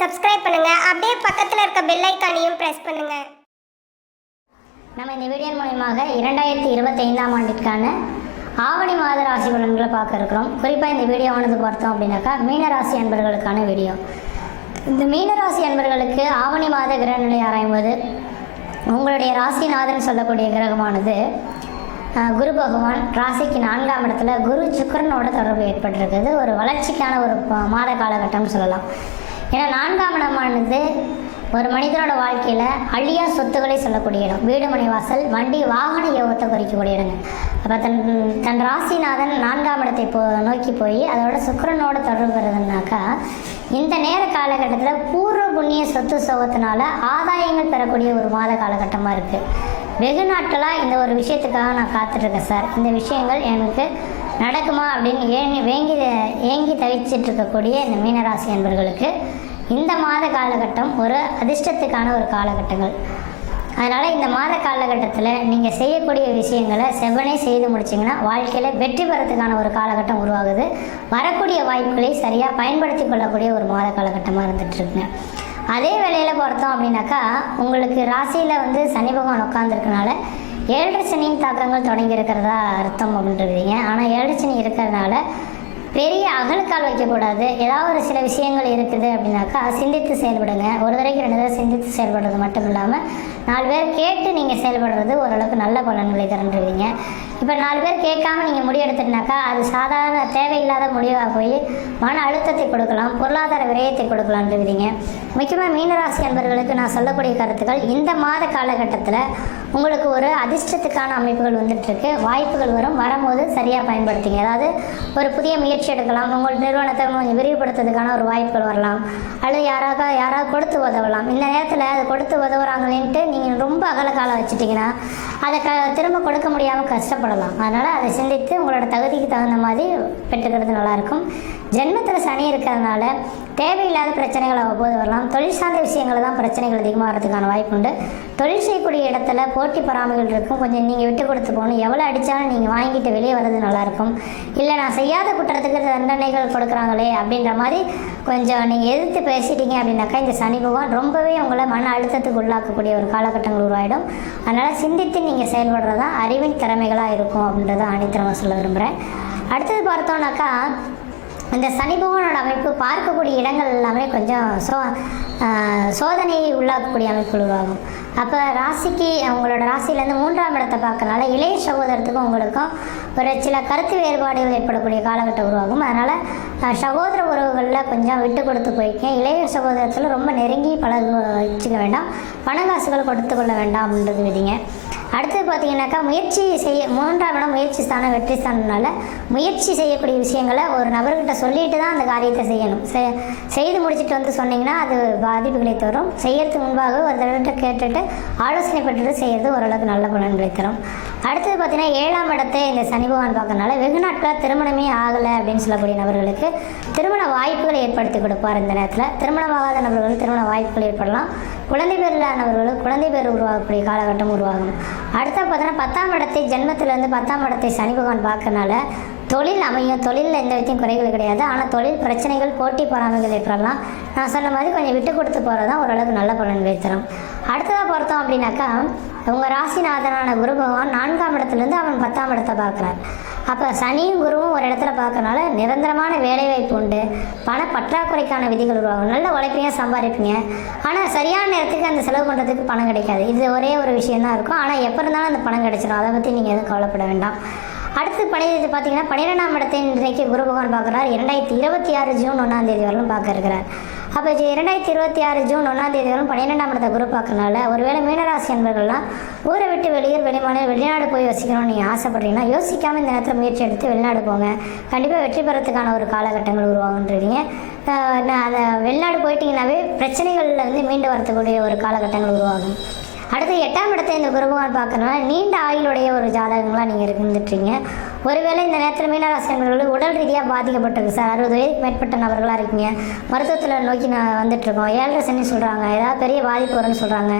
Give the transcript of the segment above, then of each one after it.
Subscribe பண்ணுங்க. அப்படியே பக்கத்துல இருக்க பெல் ஐகானையும் பிரஸ் பண்ணுங்க. நம்ம இந்த வீடியோ மூலமாக 2025ஆம் ஆண்டிற்கான ஆவணி மாத ராசி பலன்களை பார்க்க இருக்கிறோம். குறிப்பாக இந்த வீடியோவானது பார்த்தோம் அப்படின்னாக்கா மீனராசி அன்பர்களுக்கான வீடியோ. இந்த மீனராசி அன்பர்களுக்கு ஆவணி மாத கிரகநிலை ஆராயும்போது உங்களுடைய ராசிநாதன் சொல்லக்கூடிய கிரகமானது குரு பகவான் ராசிக்கு 4ஆம் இடத்துல குரு சுக்கிரனோட தொடர்பு ஏற்பட்டிருக்குது. ஒரு வளர்ச்சிக்கான ஒரு மாத காலகட்டம்னு சொல்லலாம். ஏன்னா 4ஆம் இடமானது ஒரு மனிதனோட வாழ்க்கையில் அழியா சொத்துக்களை சொல்லக்கூடிய இடம். வீடு மனை வாசல் வண்டி வாகன யோகத்தை குறிக்கக்கூடிய இடங்க. அப்போ தன் ராசிநாதன் 4ஆம் இடத்தை நோக்கி போய் அதோட சுக்கிரனோட தொடர்பு பெறுதுனாக்கா இந்த நேர காலகட்டத்தில் பூர்வ புண்ணிய சொத்து சோகத்தினால ஆதாயங்கள் பெறக்கூடிய ஒரு மாத காலகட்டமாக இருக்குது. வெகு நாட்களாக இந்த ஒரு விஷயத்துக்காக நான் காத்துட்ருக்கேன் சார், இந்த விஷயங்கள் எனக்கு நடக்குமா அப்படின்னு ஏங்கி தவிச்சிட்டு இருக்கக்கூடிய இந்த மீனராசி அன்பர்களுக்கு இந்த மாத காலகட்டம் ஒரு அதிர்ஷ்டத்துக்கான ஒரு காலகட்டங்கள். அதனால் இந்த மாத காலகட்டத்தில் நீங்கள் செய்யக்கூடிய விஷயங்களை செவ்வனே செய்து முடிச்சிங்கன்னா வாழ்க்கையில் வெற்றி பெறத்துக்கான ஒரு காலகட்டம் உருவாகுது. வரக்கூடிய வாய்ப்புகளை சரியாக பயன்படுத்தி கொள்ளக்கூடிய ஒரு மாத காலகட்டமாக இருந்துகிட்ருக்குங்க. அதே வேளையில் பார்த்தோம் அப்படின்னாக்கா உங்களுக்கு ராசியில் சனி பகவான் உட்காந்துருக்கனால 7 சனியின் தாக்கங்கள் தொடங்கி இருக்கிறதா அர்த்தம் அப்படின்றீங்க. ஆனால் 7 சனி இருக்கிறதுனால பெரிய அகலக்கால் வைக்கக்கூடாது. ஏதாவது ஒரு சில விஷயங்கள் இருக்குது அப்படின்னாக்கா சிந்தித்து செயல்படுங்க. ஒரு தடவைக்கு 2 தடவை சிந்தித்து செயல்படுறது மட்டும் இல்லாமல் 4 பேர் கேட்டு நீங்கள் செயல்படுறது ஓரளவுக்கு நல்ல பலன்களை தரன்றீங்க. இப்போ 4 பேர் கேட்காம நீங்கள் முடிவெடுத்துட்டுனாக்கா அது சாதாரண தேவையில்லாத முடிவாக போய் மன அழுத்தத்தை கொடுக்கலாம், பொருளாதார விரயத்தை கொடுக்கலான்றீங்க. முக்கியமாக மீனராசி அன்பர்களுக்கு நான் சொல்லக்கூடிய கருத்துக்கள், இந்த மாத காலகட்டத்தில் உங்களுக்கு ஒரு அதிர்ஷ்டத்துக்கான அமைப்புகள் வந்துட்டுருக்கு. வாய்ப்புகள் வரும்போது சரியாக பயன்படுத்திங்க. அதாவது ஒரு புதிய முயற்சி எடுக்கலாம், உங்கள் நிறுவனத்தை கொஞ்சம் விரிவுபடுத்துறதுக்கான ஒரு வாய்ப்புகள் வரலாம், அல்லது யாராவது கொடுத்து உதவலாம். இந்த நேரத்தில் அது கொடுத்து உதவுறாங்களேன்ட்டு நீங்கள் ரொம்ப அகல காலம் வச்சுட்டிங்கன்னா அதை திரும்ப கொடுக்க முடியாமல் கஷ்டப்படலாம். அதனால் அதை சிந்தித்து உங்களோட தகுதிக்கு தகுந்த மாதிரி பெற்றுக்கிறது நல்லாயிருக்கும். ஜென்மத்தில் சனி இருக்கிறதுனால தேவையில்லாத பிரச்சனைகள் அவ்வப்போது வரலாம். தொழில் சார்ந்த விஷயங்கள் தான் பிரச்சனைகள் அதிகமாக வரதுக்கான வாய்ப்பு உண்டு. தொழில் செய்யக்கூடிய இடத்துல போட்டி பொறாமைகள் இருக்கும். கொஞ்சம் நீங்கள் விட்டு கொடுத்து போகணும். எவ்வளோ அடித்தாலும் நீங்கள் வாங்கிட்டு வெளியே வர்றது நல்லாயிருக்கும். இல்லை நான் செய்யாத குற்றத்துக்கு தண்டனைகள் கொடுக்குறாங்களே அப்படின்ற மாதிரி கொஞ்சம் நீங்கள் எதிர்த்து பேசிட்டீங்க அப்படின்னாக்கா இந்த சனி பகவான் ரொம்பவே உங்களை மன அழுத்தத்துக்கு உள்ளாக்கக்கூடிய ஒரு காலகட்டங்கள் உருவாயிடும். அதனால் சிந்தித்து நீங்கள் செயல்படுறது தான் அறிவின் திறமைகளாக இருக்கும் அப்படின்றத ஆணித்தரமாக சொல்ல விரும்புகிறேன். அடுத்தது பார்த்தோம்னாக்கா இந்த சனி பகவானோட அமைப்பு பார்க்கக்கூடிய இடங்கள் எல்லாமே கொஞ்சம் சோதனையை உள்ளாக்கக்கூடிய அமைப்பு உருவாகும். அப்போ ராசிக்கு உங்களோட ராசியிலேருந்து 3ஆம் இடத்தை பார்க்கறனால இளைய சகோதரத்துக்கும் உங்களுக்கும் ஒரு சில கருத்து வேறுபாடுகள் ஏற்படக்கூடிய காலகட்டம் உருவாகும். அதனால் சகோதர உறவுகளில் கொஞ்சம் விட்டு கொடுத்து போய்க்கேன். இளைய சகோதரத்தில் ரொம்ப நெருங்கி வச்சுக்க வேண்டாம், பணங்காசுகள் கொடுத்து கொள்ள வேண்டாம் அப்படின்றது விதிங்க. அடுத்தது பார்த்தீங்கன்னாக்கா முயற்சி 3ஆம் இடம் முயற்சி ஸ்தானம் வெற்றி ஸ்தானம்னால முயற்சி செய்யக்கூடிய விஷயங்களை ஒரு நபர்கிட்ட சொல்லிட்டு தான் அந்த காரியத்தை செய்யணும். செய்து முடிச்சுட்டு சொன்னீங்கன்னா அது பாதிப்புகளை தரும். செய்யறதுக்கு முன்பாக ஒரு தடவை கேட்டுட்டு ஆலோசனை பெற்றுட்டு செய்கிறது ஓரளவுக்கு நல்ல பலன்களை தரும். அடுத்தது பார்த்தீங்கன்னா 7ஆம் இடத்தை இந்த சனி பகவான் பார்க்கறனால வெகு நாட்களாக திருமணமே ஆகலை அப்படின்னு சொல்லக்கூடிய நபர்களுக்கு திருமண வாய்ப்புகளை ஏற்படுத்தி கொடுப்பார். இந்த நேரத்தில் திருமணமாகாத நபர்கள் திருமண வாய்ப்புகள் ஏற்படலாம். குழந்தை பேர் இல்லாதவர்களுக்கு குழந்தை பேர் உருவாகக்கூடிய காலகட்டம் உருவாகும். அடுத்த பார்த்தோன்னா 10ஆம் இடத்தை ஜென்மத்திலேருந்து 10ஆம் இடத்தை சனி பகவான் பார்க்கறனால தொழில் அமையும். தொழிலில் எந்த விதத்தையும் குறைகள் கிடையாது. ஆனால் தொழில் பிரச்சனைகள் போட்டி பொறாமைகள் ஏற்படலாம். நான் சொன்ன மாதிரி கொஞ்சம் விட்டு கொடுத்து போகிறது தான் ஓரளவுக்கு நல்ல பலன்களை தரும். அடுத்ததாக பார்த்தோம் அப்படின்னாக்கா உங்கள் ராசிநாதனான குரு பகவான் 4ஆம் இடத்துலேருந்து அவன் 10ஆம் இடத்தை பார்க்குறார். அப்போ சனியும் குருவும் ஒரு இடத்துல பார்க்கறனால நிரந்தரமான வேலைவாய்ப்பு உண்டு. பண பற்றாக்குறைக்கான விதிகள் உருவாகும். நல்ல உழைப்பீங்க, சம்பாதிப்பீங்க. ஆனால் சரியான நேரத்துக்கு அந்த செலவு பண்ணுறதுக்கு பணம் கிடைக்காது. இது ஒரே ஒரு விஷயந்தான் இருக்கும். ஆனால் எப்போ இருந்தாலும் அந்த பணம் கிடைச்சிடும். அதை பற்றி நீங்கள் எதுவும் கவலைப்பட வேண்டாம். அடுத்து பார்த்தீங்கன்னா 12ஆம் இடத்தை இன்றைக்கு குரு பகவான் பார்க்குறார். 2026 ஜூன் 1ஆம் தேதி வரலும் பார்க்க இருக்கிறார். அப்போ 2026 ஜூன் 1ஆம் தேதி வரலும் 12ஆம் இடத்தை குரு பார்க்கறனால ஒருவேளை மீனராசி அன்பர்கள்லாம் ஊரை விட்டு வெளிநாடு போய் யோசிக்கணும்னு நீங்கள் ஆசைப்படுறீங்கன்னா யோசிக்காமல் இந்த நேரத்தில் முயற்சி எடுத்து வெளிநாடு போங்க. கண்டிப்பாக வெற்றி பெறத்துக்கான ஒரு காலகட்டங்கள் உருவாகுன்றீங்க. அதை வெளிநாடு போயிட்டீங்கன்னாவே பிரச்சனைகளில் மீண்டு வரத்துக்கூடிய ஒரு காலகட்டங்கள் உருவாகும். அடுத்து 8ஆம் இடத்தை இந்த குரு பகவான் பார்க்கறனால நீண்ட ஆயுளுடைய ஒரு ஜாதகங்களாக நீங்கள் இருந்துட்டீங்க. ஒருவேளை இந்த நேரத்தில் மீனராசி என்பவர்கள் உடல் ரீதியாக பாதிக்கப்பட்டிருக்கு சார். 60 வயதுக்கு மேற்பட்ட நபர்களாக இருக்கீங்க, மருத்துவத்தில் நோக்கி வந்துட்டுருக்கோம், 7 சனி சொல்கிறாங்க, ஏதாவது பெரிய பாதிப்பு வரும்னு சொல்கிறாங்க,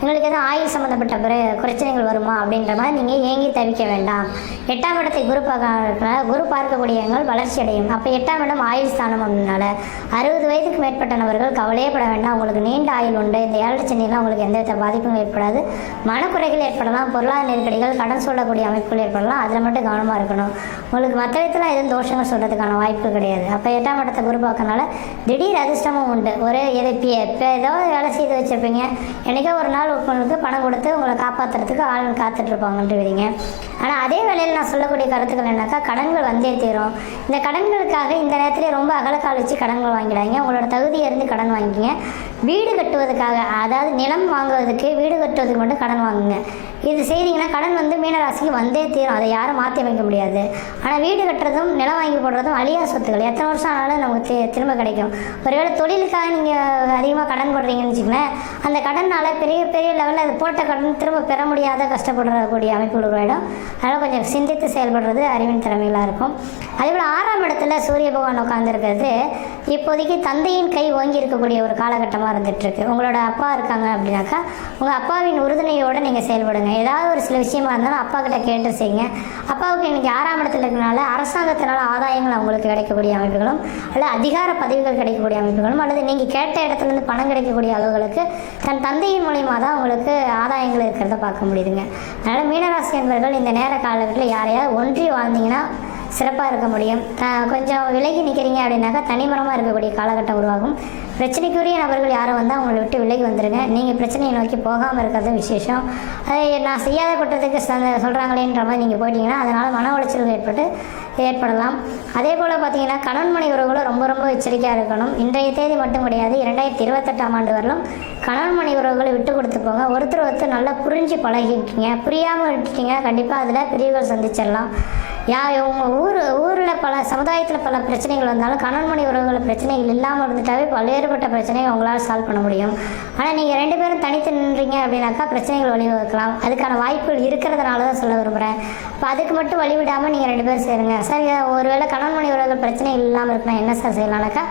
எங்களுக்கு எதுவும் ஆயுள் சம்மந்தப்பட்ட பிரச்சனைகள் வருமா அப்படின்ற மாதிரி நீங்கள் ஏங்கி தவிக்க வேண்டாம். 8ஆம் இடத்தை குரு பார்க்கக்கூடிய எங்கள் வளர்ச்சி அடையும். அப்போ 8ஆம் இடம் ஆயுள் ஸ்தானம் அப்படின்னால 60 வயதுக்கு மேற்பட்ட நபர்கள் கவலையப்பட வேண்டாம். உங்களுக்கு நீண்ட ஆயுள் உண்டு. இந்த 7 சனியெல்லாம் உங்களுக்கு எந்தவித பாதிப்பும் ஏற்படாது. மனக்குறைகள் ஏற்படலாம், பொருளாதார நெருக்கடிகள், கடன் சொல்லக்கூடிய அமைப்புகள் ஏற்படலாம். அதில் மட்டும் கவனமாக இருக்கணும். உங்களுக்கு மற்ற விதத்தில் எதுவும் தோஷங்கள் சொல்கிறதுக்கான வாய்ப்பு கிடையாது. அப்போ 8ஆம் இடத்தை குரு பார்க்கறனால திடீர் அதிர்ஷ்டமும் உண்டு. ஒரு இப்போ ஏதாவது வேலை செய்து வச்சுருப்பீங்க, என்றைக்கோ ஒரு நாள் உங்களுக்கு பணம் கொடுத்து உங்களை காப்பாற்றுறதுக்கு ஆளுங்க காத்துட்ருப்பாங்கன்ட்டு வரீங்க. ஆனால் அதே வேளையில் நான் சொல்லக்கூடிய கருத்துக்கள் என்னக்கா, கடன்கள் வந்தே தீரும். இந்த கடன்களுக்காக இந்த நேரத்திலே ரொம்ப அகலக்கால் வச்சு கடன்கள் வாங்கிடாங்க. உங்களோட தகுதியை இருந்து கடன் வாங்கிக்கிங்க. வீடு கட்டுவதற்காக, அதாவது நிலம் வாங்குவதற்கு, வீடு கட்டுவதுக்கு மட்டும் கடன் வாங்குங்க. இது செய்தீங்கன்னா கடன் மீனராசிக்கு வந்தே தீரும். அதை யாரும் மாற்றி அமைக்க முடியாது. ஆனால் வீடு கட்டுறதும் நிலம் வாங்கி போடுறதும் அழியா சொத்துக்கள். எத்தனை வருஷம் ஆனாலும் நமக்கு திரும்ப கிடைக்கும். ஒருவேளை தொழிலுக்காக நீங்கள் அதிகமாக கடன் போடுறீங்கன்னு வச்சுக்கோங்களேன், அந்த கடனால் பெரிய பெரிய லெவலில் அது போட்ட கடன் திரும்ப பெற முடியாத கஷ்டப்படக்கூடிய அமைப்புகள் உருவாயிடும். அதனால் கொஞ்சம் சிந்தித்து செயல்படுறது அறிவின் திறமைகளாக இருக்கும். அதேபோல் 6ஆம் இடத்துல சூரிய பகவான் உட்காந்துருக்கிறது இப்போதைக்கு தந்தையின் கை ஓங்கி இருக்கக்கூடிய ஒரு காலகட்டமாக இருந்துகிட்ருக்கு. உங்களோட அப்பா இருக்காங்க அப்படின்னாக்கா உங்கள் அப்பாவின் உறுதுணையோடு நீங்கள் செயல்படுங்க. ஏதாவது ஒரு சில விஷயமா இருந்தாலும் அப்பா கிட்ட கேட்டு செய்யுங்க. அப்பாவுக்கு இன்றைக்கி 6ஆம் இடத்துல இருக்கனால அரசாங்கத்தினால ஆதாயங்கள் அவங்களுக்கு கிடைக்கக்கூடிய அமைப்புகளும், அல்லது அதிகார பதவிகள் கிடைக்கக்கூடிய அமைப்புகளும், அல்லது நீங்கள் கேட்ட இடத்துலேருந்து பணம் கிடைக்கக்கூடிய அளவுகளுக்கு தன் தந்தையின் மூலியமாக தான் உங்களுக்கு ஆதாயங்கள் இருக்கிறத பார்க்க முடியுதுங்க. அதனால் மீனராசி என்பவர்கள் இந்த நேர காலகட்டத்தில் யாரையாவது ஒன்றி வாழ்ந்தீங்கன்னா சிறப்பாக இருக்க முடியும். கொஞ்சம் விலகி நிற்கிறீங்க அப்படின்னாக்கா தனிமரமாக இருக்கக்கூடிய காலகட்டம் உருவாகும். பிரச்சனைக்குரிய நபர்கள் யாரும் வந்தால் அவங்களை விட்டு விலகி வந்துடுங்க. நீங்கள் பிரச்சனையை நோக்கி போகாமல் இருக்கிறது விசேஷம். அதை நான் செய்யாத குற்றத்துக்கு சொல்கிறாங்களேன்ற மாதிரி நீங்கள் போயிட்டீங்கன்னா அதனால் மன உளைச்சல்கள் ஏற்படலாம். அதே போல் பார்த்தீங்கன்னா கணவன் மனைவி உறவுகளும் ரொம்ப ரொம்ப எச்சரிக்கையாக இருக்கணும். இன்றைய தேதி மட்டும் கிடையாது, 2028ஆம் ஆண்டு வரலும் கணவன் மனைவி உறவுகளை விட்டு கொடுத்து போங்க. ஒருத்தர் நல்லா புரிஞ்சு பழகிட்டீங்க, புரியாமல் விட்டுட்டீங்க, கண்டிப்பாக அதில் பிரிவுகள் சந்திச்சிடலாம். உங்கள் ஊரில் பல சமுதாயத்தில் பல பிரச்சனைகள் வந்தாலும் கணவன் மனைவி உறவுகள் பிரச்சனைகள் இல்லாமல் இருந்துட்டாவே பல்வேறுபட்ட பிரச்சனையை உங்களால் சால்வ் பண்ண முடியும். ஆனால் நீங்கள் 2 பேரும் தனித்து நின்றீங்க அப்படின்னாக்கா பிரச்சனைகள் வழிவகுக்கலாம். அதுக்கான வாய்ப்புகள் இருக்கிறதுனால தான் சொல்ல விரும்புகிறேன். இப்போ அதுக்கு மட்டும் வழிவிடாமல் நீங்கள் 2 பேரும் சேருங்க. சார், ஒருவேளை கணவன் மனைவி உறவுகள் பிரச்சனைகள் இல்லாமல் இருக்குன்னா என்ன சார் செய்யலாம்னாக்கா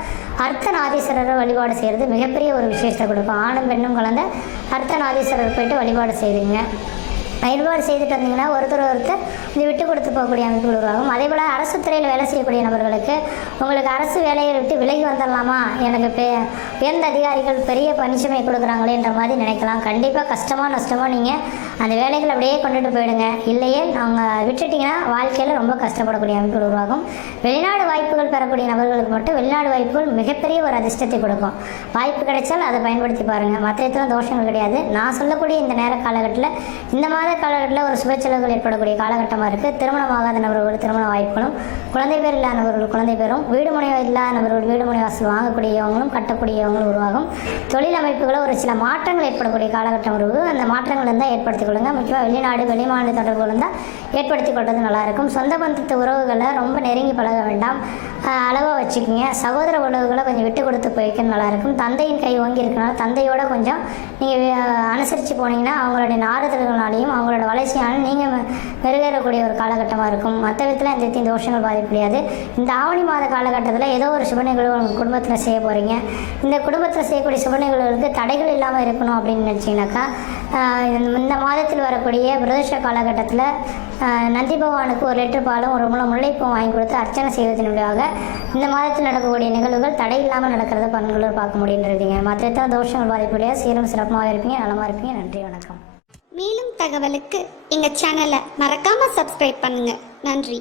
அர்த்தநாதீஸ்வரரை வழிபாடு செய்கிறது மிகப்பெரிய ஒரு விசேஷத்தை கொடுக்கும். ஆணும் பெண்ணும் கலந்த அர்த்தநாதீஸ்வரர் போயிட்டு வழிபாடு செய்வீங்க. வழிபாடு செய்துட்டு வந்தீங்கன்னா ஒருத்தர் இது விட்டு கொடுத்து போகக்கூடிய அமைப்புகள் உருவாகும். அதே போல் அரசு துறையில் வேலை செய்யக்கூடிய நபர்களுக்கு உங்களுக்கு அரசு வேலையை விட்டு விலகி வந்துடலாமா, எனக்கு உயர்ந்த அதிகாரிகள் பெரிய பணிச்சுமை கொடுக்குறாங்களேன்ற மாதிரி நினைக்கலாம். கண்டிப்பாக கஷ்டமாக நஷ்டமாக நீங்கள் அந்த வேலைகளை அப்படியே கொண்டுட்டு போயிடுங்க. இல்லையே நாங்கள் விட்டுட்டிங்கன்னா வாழ்க்கையில் ரொம்ப கஷ்டப்படக்கூடிய அமைப்புகள் உருவாகும். வெளிநாடு வாய்ப்புகள் பெறக்கூடிய நபர்களுக்கு மட்டும் வெளிநாடு வாய்ப்புகள் மிகப்பெரிய ஒரு அதிர்ஷ்டத்தை கொடுக்கும். வாய்ப்பு கிடைச்சால் அதை பயன்படுத்தி பாருங்கள். மற்ற இடத்துல தோஷங்கள் கிடையாது. நான் சொல்லக்கூடிய இந்த நேர காலகட்டத்தில் இந்த மாத காலகட்டத்தில் ஒரு சுப செலவுகள் ஏற்படக்கூடிய காலகட்டமாக இருக்குது. திருமணமாகாத நபர்கள் திருமண வாய்ப்புகளும், குழந்தை பேர் இல்லாத நபர்கள் குழந்தை பேரும், வீடு முனை இல்லாத நபர்கள் வீடு முனை வாசல் வாங்கக்கூடியவங்களும் கட்டக்கூடியவங்களும் உருவாகும். தொழில் அமைப்புகளில் ஒரு சில மாற்றங்கள் ஏற்படக்கூடிய காலகட்டம் உருவாகும். அந்த மாற்றங்கள் இருந்தால் ஏற்படுத்திக் கொள்ளுங்கள். முக்கியமாக வெளிநாடு வெளிமாநில தொடர்புகள் இருந்தால் ஏற்படுத்திக் கொள்வது நல்லாயிருக்கும். சொந்த பந்தத்து உறவுகளை ரொம்ப நெருங்கி பழக வேண்டாம், அளவாக வச்சுக்கிங்க. சகோதர உறவுகளை கொஞ்சம் விட்டு கொடுத்து போய்க்க நல்லாயிருக்கும். தந்தையின் கை ஓங்கி இருக்கனால தந்தையோட கொஞ்சம் நீங்கள் அனுசரித்து போனீங்கன்னா அவங்களுடைய ஆறுதல்களாலையும் அவங்களோட வளர்ச்சியாலும் நீங்கள் மெருகேறக்கூடிய ஒரு காலகட்டமாக இருக்கும். மற்ற விதத்தில் எந்த தோஷங்கள் பாதிக்க முடியாது. இந்த ஆவணி மாத காலகட்டத்தில் ஏதோ ஒரு சுப நிகழ்வு உங்கள் குடும்பத்தில் செய்ய போகிறீங்க. இந்த குடும்பத்தில் செய்யக்கூடிய சுப நிகழ்வுகளுக்கு தடைகள் இல்லாமல் இருக்கணும் அப்படின்னு நினச்சிங்கனாக்கா இந்த மாதத்தில் வரக்கூடிய பிரதோஷ காலகட்டத்தில் நந்தி பகவானுக்கு 1 லிட்டர் பாலும் 1 முழம் முல்லைப்பூ வாங்கி கொடுத்து அர்ச்சனை செய்வதன் மூலமாக இந்த மாதத்தில் நடக்கக்கூடிய நிகழ்வுகள் தடை இல்லாமல் நடக்கிறத பண்புகள் பார்க்க முடியுன்றீங்க. மற்ற தோஷங்கள் பாதிப்புடைய சீரும் சிறப்பாக இருப்பீங்க, நலமாக இருப்பீங்க. நன்றி, வணக்கம். மேலும் தகவலுக்கு எங்கள் சேனலை மறக்காமல் சப்ஸ்கிரைப் பண்ணுங்கள். நன்றி.